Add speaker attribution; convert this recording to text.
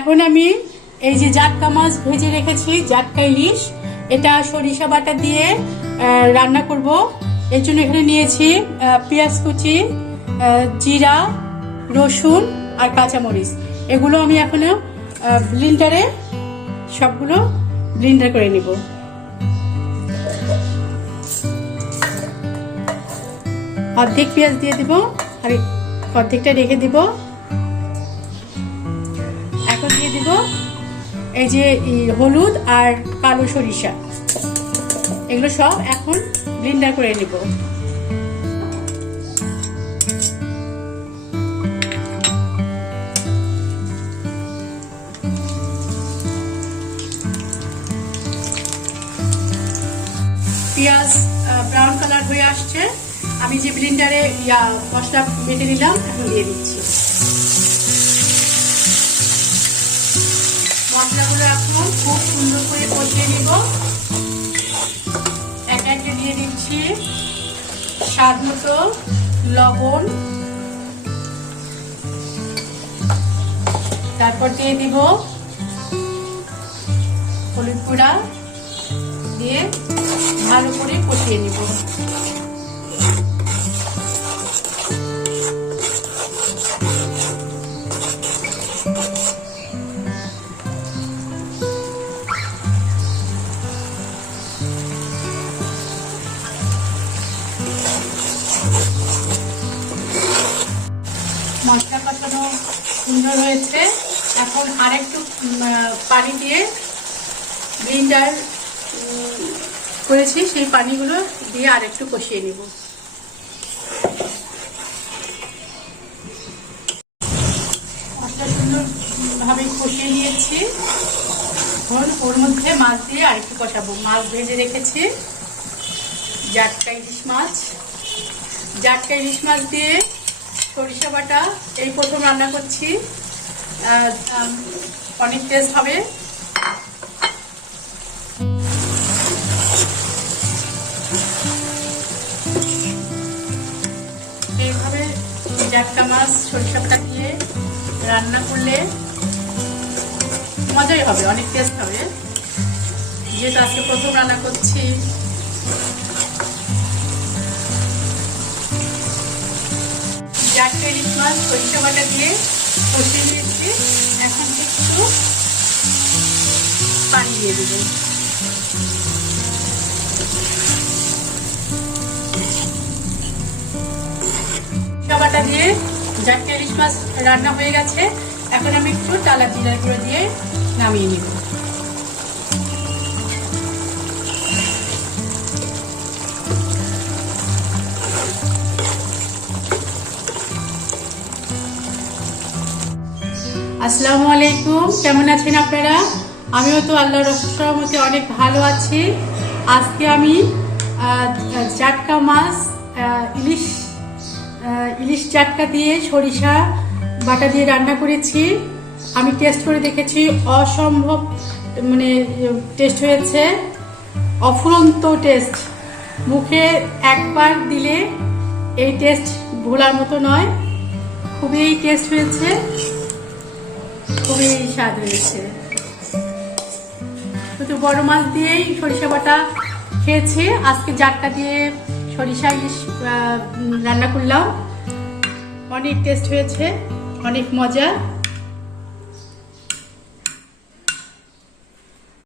Speaker 1: এখন আমি এই যে জাটকা মাছ ভেজে রেখেছি, জাটকা ইলিশ। এটা সরিষা বাটা দিয়ে রান্না করব। এর জন্য এখানে নিয়েছি পেঁয়াজ কুচি জিরা, রসুন আর কাঁচামরিচ। এগুলো আমি এখনও ব্লিন্ডারে সবগুলো ব্লিন্ডার করে নিব। অর্ধেক পেঁয়াজ দিয়ে দিব, আর অর্ধেকটা রেখে দিব। দিব। এই যে হলুদ আর কালো সরিষা। এগুলো সব এখন ব্লিন্ডার করে নিব। পেঁয়াজ ব্রাউন কালার হয়ে আসছে। আমি যে ব্লিন্ডারে মশলা মেটে নিলাম, এখন দিয়ে দিচ্ছি। মশলাগুলো এখন খুব সুন্দর করে কষিয়ে নিব। এক একে দিয়ে দিচ্ছি স্বাদ মতো লবণ। তারপর দিয়ে দিব হলুদ গুঁড়া দিয়ে ভালো করে কষিয়ে নিব। মশলা কষানো সুন্দর হয়েছে। এখন আরেকটু পানি দিয়ে ব্লিন্ডার করেছি। সেই পানিগুলো দিয়ে আরেকটু কষিয়ে নিব। মশলা সুন্দরভাবে কষিয়ে নিয়েছি। এখন ওর মধ্যে মাছ দিয়ে আরেকটু কষাবো। মাছ ভেজে রেখেছি। জাটকা ইলিশ মাছ। জাটকা ইলিশ মাছ দিয়ে সরিষা বাটা। এই প্রথম রান্না করছি। অনেক টেস্ট হবে। এইভাবে জাটকা মাছ, সরিষা বাটা দিয়ে রান্না করলে মজাই হবে, অনেক টেস্ট হবে। যেহেতু আজকে প্রথম রান্না করছি চারটে ইলিশ মাছ সরিষা বাটা দিয়ে কষিয়ে নিয়েছি এখন একটু পানি দিয়ে দেবো। বাটা দিয়ে চারটে ইলিশ মাছ রান্না হয়ে গেছে। এখন আমি একটু টালা জিরার গুঁড়ো দিয়ে নামিয়ে নিব। আসসালামু আলাইকুম। কেমন আছেন আপনারা? আমিও তো আল্লাহর রহমতে অনেক ভালো আছি। আজকে আমি জাটকা মাছ ইলিশ ইলিশ জাটকা দিয়ে সরিষা বাটা দিয়ে রান্না করেছি। আমি টেস্ট করে দেখেছি, অসম্ভব মানে টেস্ট হয়েছে। অফুরন্ত টেস্ট মুখে একবার দিলে এই টেস্ট ভোলার মতো নয়। খুবই টেস্ট হয়েছে। খুবই স্বাদ হয়েছে শুধু বড় মাছ দিয়েই সরিষা বাটা খেয়েছি। আজকে জাটটা দিয়ে সরিষা রান্না করলাম। অনেক টেস্ট হয়েছে, অনেক মজা।